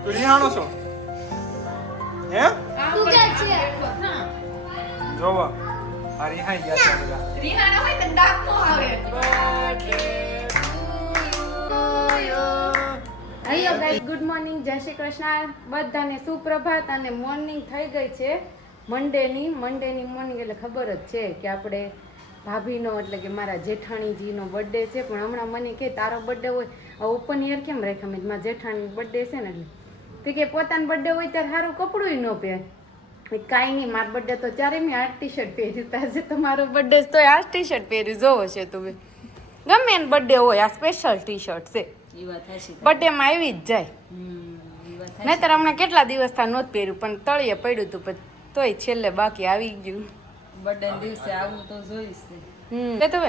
તું રિહાણો છો હે તું કે છે જોવો આ રિહાઈ ગયા છે બધા રિહાના હોય તો દાંત નો આવે હેલો ગાઈસ ગુડ મોર્નિંગ જય શ્રી કૃષ્ણ બધાને સુપ્રભાત અને મોર્નિંગ થઈ ગઈ છે મંડેની મોર્નિંગ એટલે ખબર જ છે કે આપણે ભાભીનો એટલે કે મારા જેઠાણીજીનો બર્થડે છે પણ હમણાં મને કે તારો બર્થડે હોય ઓપન એર કેમ રાખ્યા મેં મારા જેઠાણી બર્થડે છે ને એટલે તે કે પોતાનો બર્થડે હોય ત્યારે સારું કપડું ન પહેર કાંઈ નહીં મારો બર્થડે તો ત્યારે મેં આ ટી શર્ટ પહેર્યું પાસે તમારો બર્થડે તો આ ટી શર્ટ પહેર્યું જોવો છે તમે ગમે એને બર્થડે હોય આ સ્પેશિયલ ટી શર્ટ છે બર્થડે માં આવી જ જાય નહીતર હમણાં કેટલા દિવસ થા નહોતું પહેર્યું પણ તળિયે પડ્યું હતું પણ તોય છેલ્લે બાકી આવી ગયું બર્થડે દિવસે આવું તો જોઈશ તો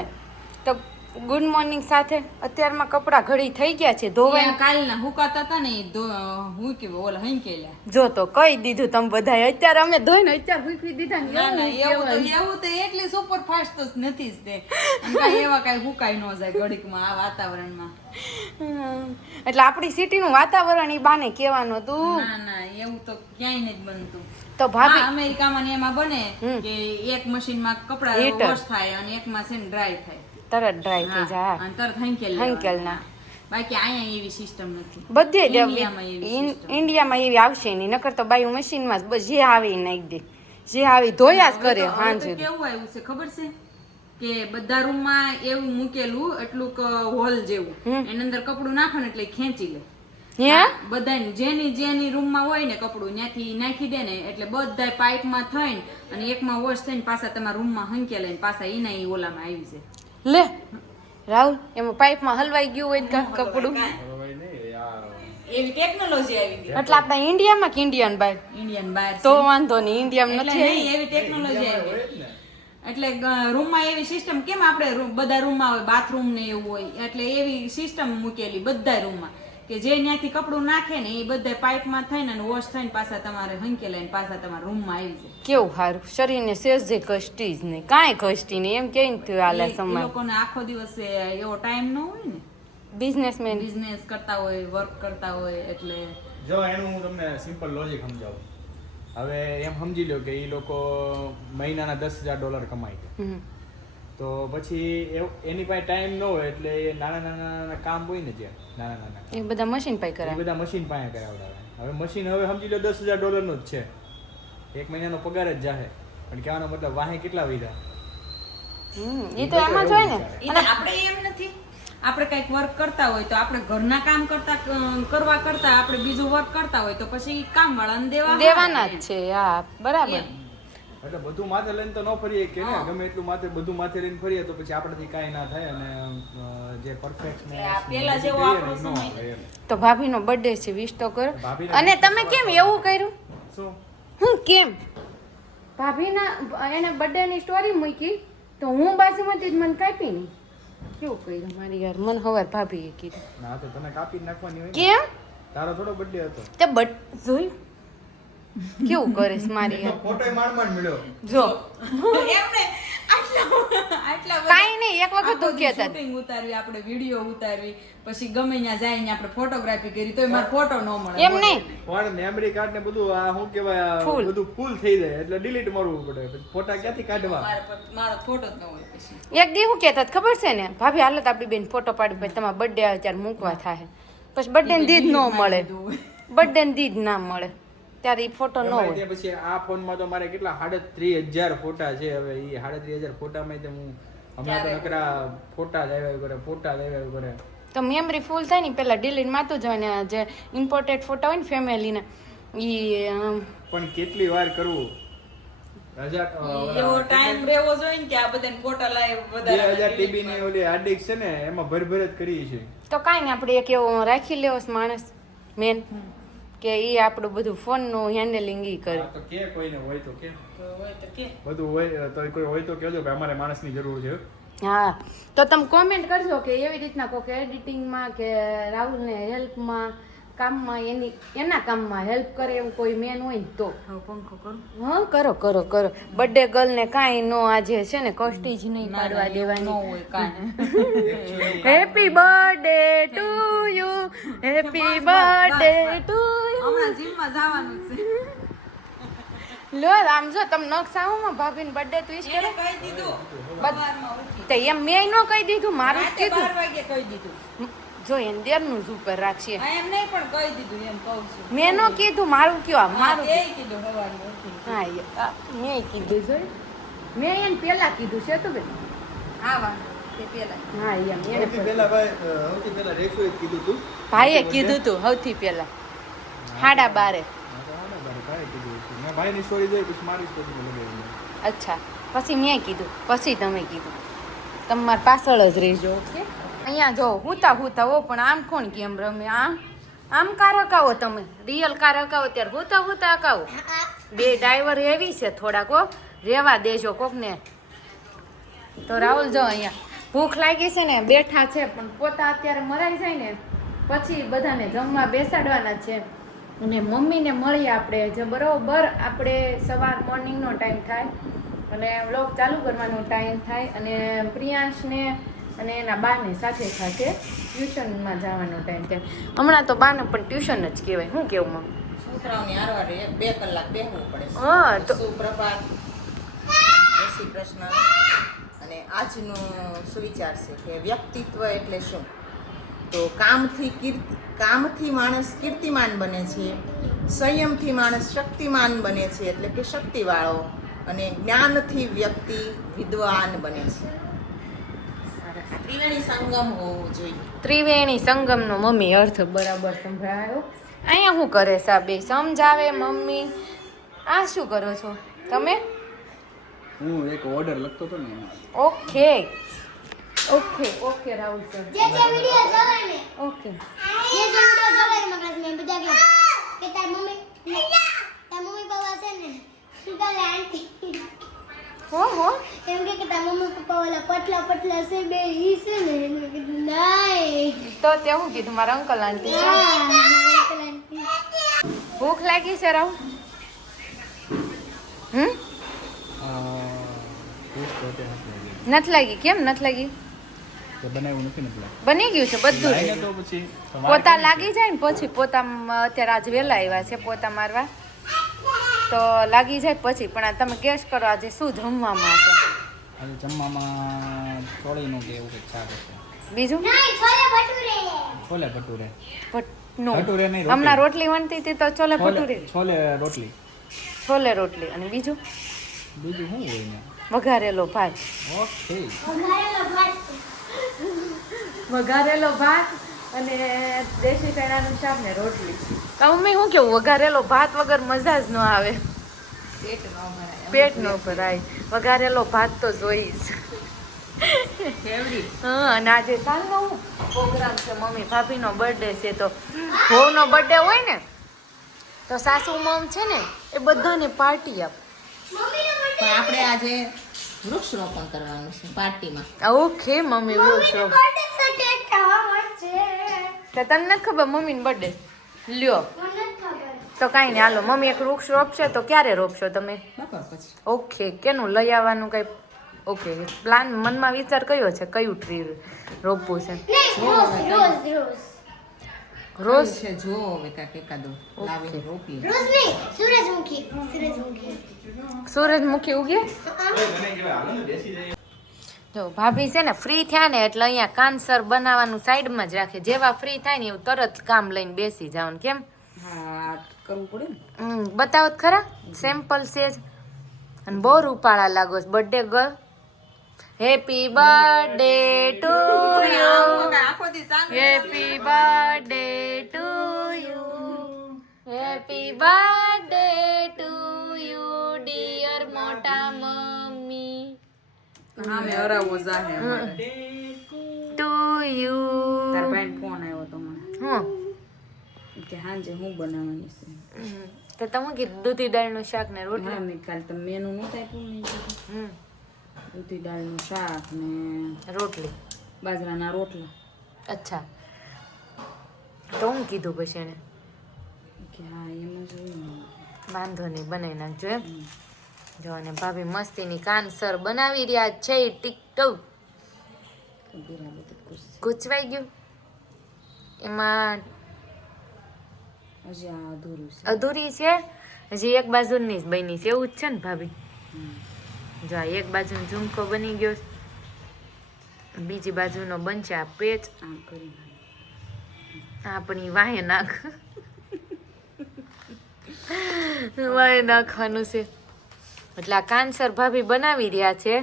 તો ગુડ મોર્નિંગ સાથે અત્યારમાં કપડા ઘડી થઈ ગયા છે ધોવાય કાલના હુકાતા હતા ને હું કે ઓલા હંકેલા જો તો કહી દીધું તમે બધા અત્યારે અમે ધોઈને અત્યારે હુકવી દીધા ને એવું તો એટલે સુપર ફાસ્ટ તો નથી જ તે કાંઈ એવા કાંઈ હુકાઈ ન જાય ઘડીકમાં આ વાતાવરણમાં એટલે આપણી સિટીનું વાતાવરણ ઈ બાને કહેવાનું હતું ના એવું તો ક્યાંય નથી બનતું તો ભાભી અમેરિકામાં ને એમાં બને કે એક મશીનમાં કપડા વોશ થાય અને એકમાં છે ડ્રાય થાય તરત ડ્રાય થઈ જાય અને તરત હંકેલ ના બાકી અહીંયા એવી સિસ્ટમ નથી બધે ઇન્ડિયામાં એવી આવશે નહીં નકર તો બાયું મશીનમાં બસ જે આવે નાખી દે જે આવી ધોયા જ કરે હાંજે કેવું આવ્યું છે ખબર છે કે બધા રૂમમાં એવું મૂકેલું એટલું હોલ જેવું એની અંદર કપડું નાખો ને એટલે ખેંચી લે બધા જેની રૂમમાં હોય ને કપડું ત્યાંથી નાખી દે ને એટલે બધા પાઇપમાં થઈને અને એકમાં વોશ થઈને પાછા તમારા રૂમમાં હંકેલે ને પાછા એના ઓલામાં આવી જાય લે રાહુલ એમાં પાઇપમાં હલવાઈ ગયું હોય કપડું એવી ટેકનોલોજી આવી ગઈ એટલે આપણા ઇન્ડિયામાં કે ઇન્ડિયન બહાર તો વાંધો નહીં ઇન્ડિયામાં નથી એવી ટેકનોલોજી આવી એટલે રૂમમાં એવી સિસ્ટમ કેમ આપણે બધા રૂમમાં હોય બાથરૂમ ને એવું હોય એટલે એવી સિસ્ટમ મૂકેલી બધા રૂમમાં કે જે ત્યાંથી કપડું નાખે ને એ બધા પાઇપમાં થઈને અને વોશ થઈને પાછા તમારે હંકેલાઈને પાછા તમારા રૂમમાં આવી જાય કેવું સારું શરીરને સેજે કષ્ટી જ નહીં કાંઈ કષ્ટી નહીં એમ કેમ થયું હાલે સમય લોકોને આખો દિવસ એવો ટાઈમ ન હોય ને બિઝનેસમેન બિઝનેસ કરતા હોય વર્ક કરતા હોય એટલે જો એનું હું તમને સિમ્પલ લોજિક સમજાવું હવે એમ સમજી લો કે એ લોકો મહિનાના $10,000 કમાય છે તો પછી એની પાસે ટાઈમ ન હોય એટલે એ નાના કામ હોય ને ત્યાં નાના એ બધા મશીન પાસે કરાવે બધા મશીન પાસે કરાવડાવે હવે મશીન હવે સમજી લો $10,000 નું જ છે એક મહિનાનો પગાર જ જાહે પણ કહેવાનો મતલબ વાહે કેટલા વિધા એ તો એમ જ હોય ને અને આપણે એમ નથી આપણે કંઈક વર્ક કરતા હોય તો આપણે ઘરના કામ કરવા કરતા આપણે બીજું વર્ક કરતા હોય તો પછી કામ વાળાને દેવાના જ છે હા બરાબર એટલે બધું માથે લઈને તો ન ફરીએ કે ને ગમે એટલું બધું માથે લઈને ફરીએ તો પછી આપણાથી કાંઈ ના થાય અને જે પરફેક્ટ પેલા જેવો આપણો સમય તો ભાભીનો બર્થડે છે વિશ તો કરો અને તમે કેમ એવું કર્યું શું હું કેમ ભાભીના એને બર્થડે ની સ્ટોરી મૂકી તો હું બાજુમાંથી જ મને કાપી નહીં કેવું કર્યું મારી યાર મન હવાર ભાભીએ કીધું ના તો તને કાપી નાખવાની હોય કેમ તારો થોડો બર્થડે હતો તે જોયું કેવું કરીશ મારી યાર ફોટો માંડ મળ્યો જો એમને આટલા કાઈ નહીં એક વખત તું કહેતા શૂટિંગ ઉતારવી આપણે વિડિયો ઉતારવી પછી ગમે ત્યાં જઈને આપણે ફોટોગ્રાફી કરી તોય મારો ફોટો ન મળે એમ નહીં પણ મેમરી કાર્ડ ને બધું આ શું કહેવાય બધું ફૂલ થઈ જાય એટલે ડિલીટ મારવું પડે પછી ફોટા ક્યાંથી કાઢવા મારો ફોટો જ ન હોય પછી એક દી હું કહેતા ખબર છે ને ભાભી હાલત આપણી બેન ફોટો પાડી પછી તમારો બર્થડે આવે ત્યારે મૂકવા થાય પછી બર્થડે ને દી જ ન મળે બર્થડે ને દી જ ના મળે ત્યારે ઈ ફોટો ન હોય પછી આ ફોનમાં તો મારે કેટલા 3,500 ફોટા છે હવે ઈ 3,500 ફોટામાં તો હું હમણાં તો નકરા ફોટા જ આવ્યા કરે તો મેમરી ફૂલ થાય ને પેલા ડિલીટ મારતું જવાય ને જે ઇમ્પોર્ટેડ ફોટા હોય ને ફેમિલીના ઈ પણ કેટલી વાર કરવું એવો ટાઈમ રહેવો જોઈએ ને કે આ બધાને ફોટા લાઈવ વધારે 2000 TB ની ઓલી હાર્ડ ડિસ્ક છે ને એમાં ભર જ કરી છે તો કાઈ ને આપણે એક એવો રાખી લેવો માણસ મેન કે ઈ આપણું બધું ફોન નું હેન્ડલિંગ ઈ કરે તો કે કોઈને હોય તો કે બધું હોય તો કોઈ હોય તો કહેજો કે અમારે માણસની જરૂર છે હા તો તમે કોમેન્ટ કરજો કે એવી રીતના કોઈ એડિટિંગમાં કે રાહુલને હેલ્પમાં કામમાં એના કામમાં હેલ્પ કરે એવું કોઈ મેન હોય ને તો પંખો કરું હા કરો બર્થડે ગર્લ ને કાંઈ નો આજે છે ને કષ્ટી જ નહીં પાડવા દેવાની હોય કાંઈ happy birthday to you happy birthday to you માં જવાનું છે. લો આમ જો તમે નકશાઓમાં ભાભીને બર્થડે ટ્વિશ એને કરો કહી દીધું સવારમાં ઉઠી. તો એમ મેં ન કહી દીધું મારું જ રાતે કીધું 12 વાગે કહી દીધું. જો એને દેરનું જ ઉપર રાખીએ હા, એમ નહીં પણ કહી દીધું એમ કહું છું. મેં ન કીધું મારું કયો હા, મારું તેય કીધું સવારમાં ઉઠી. હા મેં કીધું જોઈ મેં એને પેલા કીધું છે તો બેન હા વાંધો તે પેલા હા એમ એને સૌથી પહેલા ભાઈ સૌથી પહેલા રેખુએ કીધું તું ભાઈએ કીધું તું સૌથી પેલા 12:30 મેં ભાઈની સ્ટોરી જોઈ પછી મારી સ્ટોરી લગાવી. અચ્છા પછી મેં કીધું પછી તમે કીધું તમારી પાછળ જ રહેજો ઓકે અહીંયા જો હુતા હો પણ આમ કોણ કેમ રમે આમ કાર હકાવો તમે રિયલ કાર હકાવો ત્યારે હુતા હકાવો બે ડ્રાઈવર એવી છે થોડાક હો રેવા દેજો કોકને તો રાહુલ જો અહીંયા ભૂખ લાગી છે ને બેઠા છે પણ પોતા અત્યારે મરાઈ જાય ને પછી બધાને જમવા બેસાડવાના છે અને મમ્મીને મળીએ આપણે જે બરોબર આપણે સવાર મોર્નિંગનો ટાઈમ થાય અને વ્લોગ ચાલુ કરવાનો ટાઈમ થાય અને પ્રિયાંશને અને એના બાને સાથે સાથે ટ્યુશનમાં જવાનો ટાઈમ થાય હમણાં તો બાને પણ ટ્યુશન જ કહેવાય શું કેવું મમ્મી છોકરાઓની હારવારે 2 કલાક બેસવું પડે છે. હા તો સુપ્રભાત, જય શ્રી કૃષ્ણ. અને આજનો સુવિચાર છે કે વ્યક્તિત્વ એટલે શું? તો કામથી માણસ કીર્તિમાન બને છે, સંયમથી માણસ શક્તિમાન બને છે એટલે કે શક્તિવાળો, અને જ્ઞાનથી વ્યક્તિ વિદ્વાન બને છે. ત્રિવેણી સંગમ હોવો જોઈએ. ત્રિવેણી સંગમનો મમ્મી અર્થ બરાબર સંભળાયો અહીંયા શું કરે સાબે સમજાવે મમ્મી આ શું કરો છો તમે હું એક ઓર્ડર લખતો હતો ને એમાં. ઓકે રાહુલ સર જે વિડિયો જોવે ને ઓકે જે વિડિયો જોવે ને મગજ મેં બધા કે તાર મમ્મી પપ્પા છે ને કાલે આંટી હો એમ કે તાર મમ્મી પપ્પા ઓલા પટલા છે બે ઈ છે ને એનું કીધું નહીં તો તે હું કીધું મારા અંકલ આંટી છે ભૂખ લાગી છે રાહુલ નથી લાગી કેમ નથી લાગી તો બનાવ્યું નથી ને પેલા બની ગયું છે બધું લાઈને ready. તો પછી પોતા લાગી જાય ને પછી પોતા અત્યારે આજ વહેલા આવ્યા છે પોતા મારવા તો લાગી જાય પછી પણ આ તમે ગેસ કરો આજે શું જમવામાં છે આજે જમવામાં ચોળીનું કે એવું કંઈક શાક હશે. બીજું નહીં છોલે ભટુરે છોલે ભટુરે નો ભટુરે નહીં, રોટલી. હમણાં રોટલી વણતી હતી તો છોલે ભટુરે છોલે રોટલી. છોલે રોટલી અને બીજું બીજું શું હોય ને? વઘારેલો ભાત ઓકે. વઘારેલો ભાત અને દેશી ચણાનું શાક ને રોટલી તો મમ્મી શું કેવું વઘારેલો ભાત વગર મજા જ ન આવે પેટ ન ભરાય વઘારેલો ભાત તો જોઈશ હા અને આજે સાંજનો હું પ્રોગ્રામ છે મમ્મી ભાભીનો બર્થડે છે તો ભવનો બર્થડે હોય ને તો સાસુ મમ છે ને એ બધાને પાર્ટી આપે પણ આપણે આજે વૃક્ષરોપણ કરવાનું છે પાર્ટીમાં. ઓકે મમ્મી વૃક્ષ તો તને નથી ખબર મમ્મીનો બર્થડે લ્યો તો કાંઈ નહીં હાલો મમ્મી એક વૃક્ષ રોપશે તો ક્યારે રોપશો તમે બપોર પછી. ઓકે કેનું લઈ આવવાનું કઈ ઓકે પ્લાન મનમાં વિચાર કયો છે કયું ટ્રી રોપવું છે રોજ છે જો હવે કાંઈક એકાદું લાવીને રોપીએ. સૂરજમુખી ઉગે જો ભાભી છે ને ફ્રી થયા ને એટલે અહીંયા કાનસર બનાવવાનું સાઈડમાં જ રાખે જેવા ફ્રી થાય ને એવું તરત કામ લઈને બેસી જવાનું કેમ હા કરવું પડે ને. બતાવો તો ખરા સેમ્પલ છે જ અને બહુ રૂપાળા લાગો છો birthday girl happy birthday to you આખો દી ચાલુ happy birthday to you happy birthday to you dear મોટા મમ્મી હા મેં હરાવો જાહે અમારે. ટુ યુ તાર ભાઈને ફોન આવ્યો તો મને હું કે હાંજે હું બનાવવાની છે. તો તમે કીધું દૂધી દાળનું શાક ને રોટલી હા મેં કાલે તમે મેનુ નહોતા આપ્યું ને કીધું. હમ દૂધી દાળનું શાક ને રોટલી બાજરાના રોટલા. અચ્છા તો હું કીધું પછી એને કે હા એમ જ હોય ને. વાંધો નહીં બનાવી નાખજો એમ જો અને ભાભી મસ્તીની કાનસર બનાવી રહ્યા છે ટીકટોક બરાબર બધું ખુશ. ગૂંચવાઈ ગયું એમાં હજી આ અધૂરું છે. અધૂરી છે હજી એક બાજુની જ બની છે એવું જ છે ને ભાભી? જો આ એક બાજુનો ઝુમકો બની ગયો છે. બીજી બાજુનો બનશે આ પેચ. આમ કરી આપણી વાહે નાખ વાહે નાખવાનું છે એટલે આ કાનસર ભાભી બનાવી રહ્યા છે.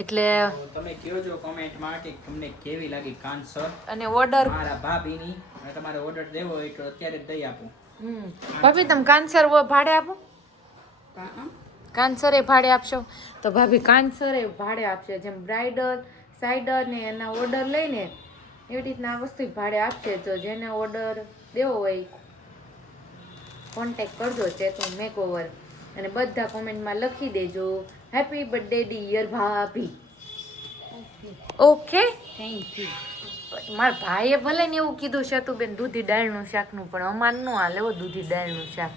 એટલે તો તમે કયો છો કોમેન્ટમાં કે તમને કેવી લાગી કાનસર અને ઓર્ડર મારા ભાભીની અને તમારે ઓર્ડર દેવો હોય તો અત્યારે જ દઈ આપું. ભાભી તમે કાનસર ભાડે આપો? કાનસરે ભાડે આપશો? તો ભાભી કાનસરે ભાડે આપશે. જેમ બ્રાઇડલ સાઇડર ને એના ઓર્ડર લઈને એવી રીતના આ વસ્તુ ભાડે આપશે. તો જેને ઓર્ડર દેવો હોય કોન્ટેક્ટ કરજો ચેતન મેકઓવર અને બધા કોમેન્ટમાં લખી દેજો હેપી બર્થડે ડિયર ભાભી. Okay thank you. મારા ભાઈએ ભલે ને એવું કીધું શતુબેન દૂધી દાળનું શાકનું, પણ અમાર ન હાલે હો દૂધી દાળનું શાક.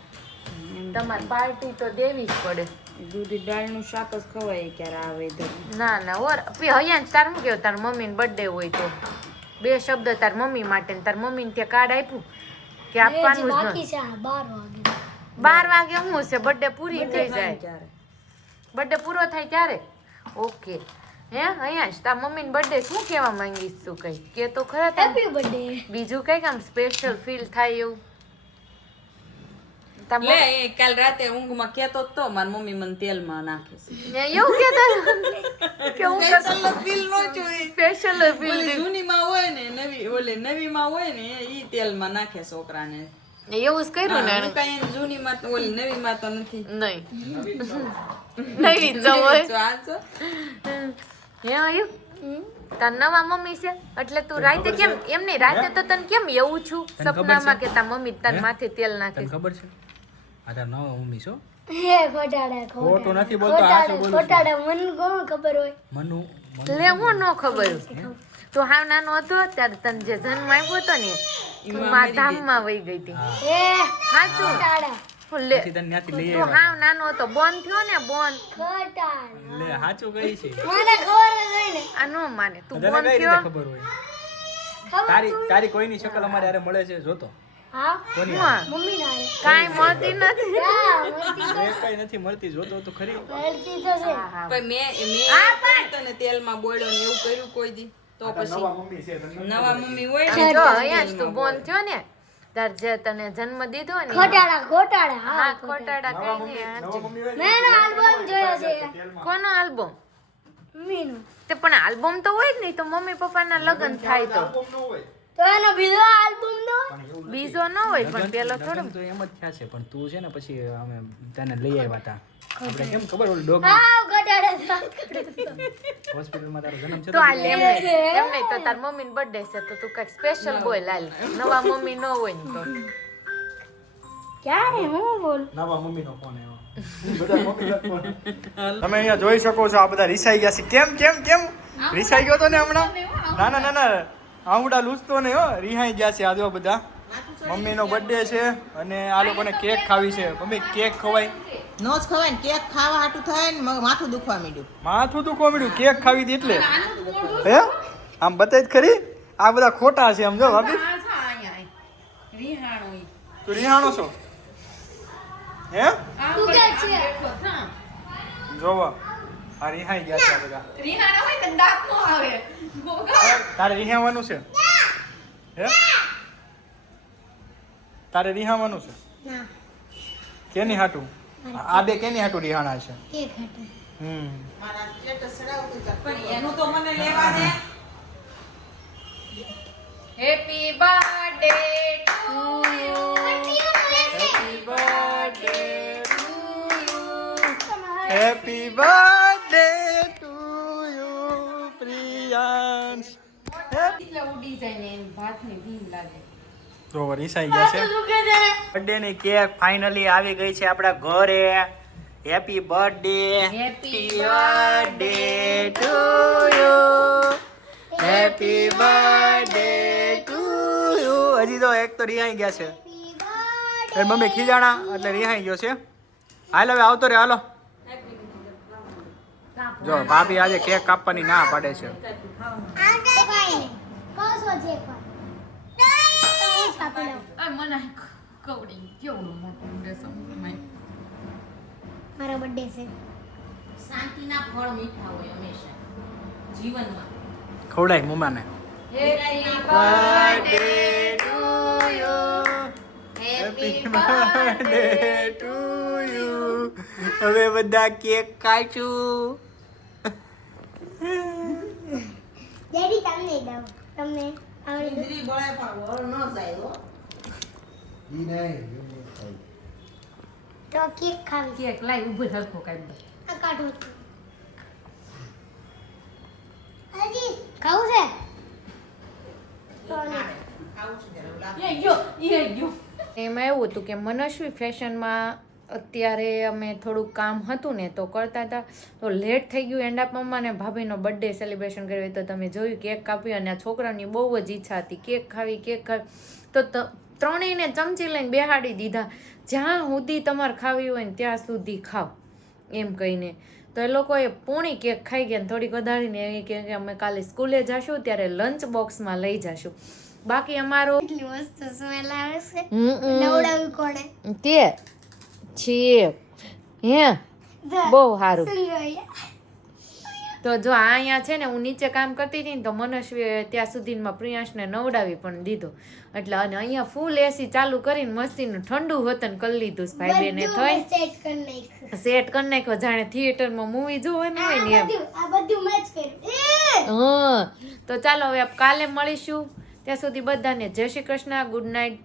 તમારે પાર્ટી તો દેવી જ પડે. દૂધી દાળનું શાક જ ખવાય ક્યારે આવે ઇધર. ના ના ઓર અહીંયા તાર શું કેવું તાર મમ્મીને બર્થડે હોય તો બે શબ્દ તાર મમ્મી માટે ને તાર મમ્મીને ત્યાં કાર્ડ આપ્યું કે આપવાનું જ બાકી નથી? છે 12 વાગે. 12 વાગે શું છે બર્થડે પૂરી થઈ જાય? બર્થડે પૂરો થાય ત્યારે? ઓકે હે અહીંયા જ તાર મમ્મીને બર્થડે શું કહેવા માંગીશ તું? કઈ કે તો ખરા તાર હેપી બર્થડે. બીજું કઈ આમ સ્પેશિયલ ફીલ થાય એવું? તાર લે એ કાલ રાતે ઊંઘમાં કેતો તો મારી મમ્મી મને તેલમાં નાખે છે. એવું કેતા કે હું સ્પેશિયલ ફીલ નો જોઈ. સ્પેશિયલ ફીલ ઓલી જૂનીમાં હોય ને નવીમાં હોય ને ઈ તેલમાં નાખે છોકરાને. એવું જ કર્યું ને હું કાંઈ જૂનીમાં તો ઓલી નવીમાં તો નથી. નહીં નહીં તો હોય જો આ જો. હે આયુ તાર નવા મમ્મી છે એટલે તું રાતે કેમ એમ નહીં રાતે તો તને કેમ એવું છું સપનામાં કે તાર મમ્મી તાર માથે તેલ નાખે? તને ખબર છે આ તાર નવા મમ્મી છો? હે ખોટાડા ખોટું નથી બોલતો, હાચું બોલું છું. ખોટાડા મન કોણ ખબર હોય? મનુ લે હું ન ખબર તું હાવ નાનો હતો ત્યારે તને જે જન્મ આવ્યો હતો ને તું મા ધામમાં વહી ગઈ હતી. હે સાચું ખોટાડા લે તને ત્યાંથી લઈ તું હાવ નાનો હતો બોન થયો ને બોન ખોટાડા લે સાચું કહી છે. મને ખબર જ હોય ને. આ નો માને તું તને બોન કઈ રીતે થયો ખબર હોય? ખબર તારી કોઈની શકલ અમારે હારે મળે છે જોતો? હા કોની હું આ? મમ્મી ના આવે. કાંઈ મળતી નથી. હા મળતી એ કઈ નથી મળતી જોતો તો ખરી. મળતી તો છે. પણ મેં તને તેલમાં બોળ્યો ને એવું કર્યું કોઈ દી? તો પછી નવા મમ્મી છે તને નવા મમ્મી હોય ને જો અહીંયા જ તું બોન થયો ને તાર જે તને જન્મ દીધો ને ખોટાડા ખોટાડા હા હા ખોટાડા કઈ નહીં નવા હાચું. મમ્મી હોય ને મેં એનો આલ્બમ જોયો છે કોનો આલ્બમ? મમ્મીનો. તે પણ આલ્બમ તો હોય જ નહીં તો મમ્મી પપ્પાના લગ્ન થાય તો આલ્બમ ન હોય. તો એનો બીજો આલ્બમ નો પણ એવું બીજો ન હોય પણ પેલો થોડો લગ્ન તો એમ જ થયા છે પણ તું છે ને પછી અમે તને લઈ આવ્યા હતા આપણે કેમ ખબર ઓલું ડોગ હા ખોટાડા હોસ્પિટલમાં તારો જન્મ છે તો આ લેમ એમ નહીં તો તાર મમ્મીનો બર્થડે છે તો તું કઈક સ્પેશિયલ બોલ હાલ નવા મમ્મી ન હોય ને તો ક્યારે હું બોલ નવા મમ્મીનો ફોન આવ્યો તમે અહીંયા જોઈ શકો છો આ બધા રીસાઈ ગયા છે કેમ કેમ કેમ રીસાઈ ગયો તો ને હમણાં ના ના ના ના આવડા લૂસતો ને હો રિહાઈ ગયા છે આ જો બધા મમ્મીનો બર્થડે છે અને આ લોકોને કેક ખાવી છે મમ્મી કેક ખવાય નો જ ખવાય ને કેક ખાવા હાટું થાય ને માથું દુખવા માંડ્યું. માથું દુખવા મળ્યું કેક ખાવી હતી એટલે હે આમ બતાય ખરી આ બધા ખોટા છે સમજો ભાભી તું રિહાણો છો હે તું કે છે જોવો આ રિહાઈ ગયા છે આ બધા તારે રિહાવાનું છે હે તારે રિહાવાનું છે ના કેની હાટું આ બે કેની હાટું રિહાણા છે કેક હટે મારા સ્ટેટસ ચડાવતું હતા. પણ એનું તો મને લેવા દે. Happy birthday to you happy birthday to you Priyansh એટલે ઉડી જાય ને એમ ભાતની ભીમ લાગે તો રીસાઈ ગયા છે બર્થડે ની કેક ફાઇનલી આવી ગઈ છે આપણા ઘરે happy birthday Happy birthday to you happy birthday to you હજી તો એક તો રિહાઈ ગયા છે એ મમ્મી ખીજાણા એટલે રિહાઈ ગયો છે હાલ હવે આવતો રે હાલો જો ભાભી આજે કેક કાપવાની ના પાડે છે આ કઈ નહીં કહો છો જે પણ હું જ કાપી લઉં મને કવડી કેવડું મોટું રેશમ મારો બર્થડે છે. શાંતિના ફળ મીઠા હોય હંમેશા જીવનમાં. ખવડાય મમ્માને. Happy birthday to you, happy birthday to you. હવે બધા કેક કાચું. ડેડી તમને દઉં. તમને આવડી દઉં. ઇન્દ્રી બળે પણ વળ ન જાય હો. તો કેક ખાવી છે. કેક લાઈ ઊભું હરખો કાઢ દે. આ કાઢો. હજી ખાવું છે? તો નહીં. આવું છે ત્યારે એવું લાગે. એ ગયો. એમાં એવું હતું કે મનસ્વી ફેશનમાં અત્યારે અમે થોડુંક કામ હતું ને તો કરતા હતા તો લેટ થઈ ગયું. એન્ડ અપ મમ્માને ભાભીનો બર્થડે સેલિબ્રેશન કર્યું તો તમે જોયું કેક કાપી અને આ છોકરાની બહુ જ ઈચ્છા હતી કેક ખાવી તો ત્રણેયને ચમચી લઈને બેહાડી દીધા. જ્યાં સુધી તમારે ખાવી હોય ને ત્યાં સુધી ખાવ એમ કહીને. તો એ લોકોએ પૂણી કેક ખાઈ ગયા ને થોડીક વધારીને એ કે અમે કાલે સ્કૂલે જશું ત્યારે લંચ બોક્સમાં લઈ જશું. બાકી અમારો એટલી મસ્ત સ્મેલ આવે છે. નવડાવ્યું કોણે? તે છે હે બહુ સારું. તો જો આ અહીંયા છે ને હું નીચે કામ કરતી હતી ને તો મનસ્વીએ ત્યાં સુધીમાં પ્રિયાંશને નવડાવી પણ દીધો એટલે અને અહીંયા ફૂલ એસી ચાલુ કરીને મસ્તીનું ઠંડુ વતન કરી લીધું ભાઈ બેને થઈ સેટ કરી નાખ્યું. સેટ કરી નાખ્યો જાણે થિયેટરમાં મૂવી જોવાનું હોય ને એમ. આ બધું મેચ કર્યું. હા તો ચાલો હવે કાલે મળીશું ત્યાં સુધી બધાને જય શ્રી કૃષ્ણ, ગુડ નાઇટ.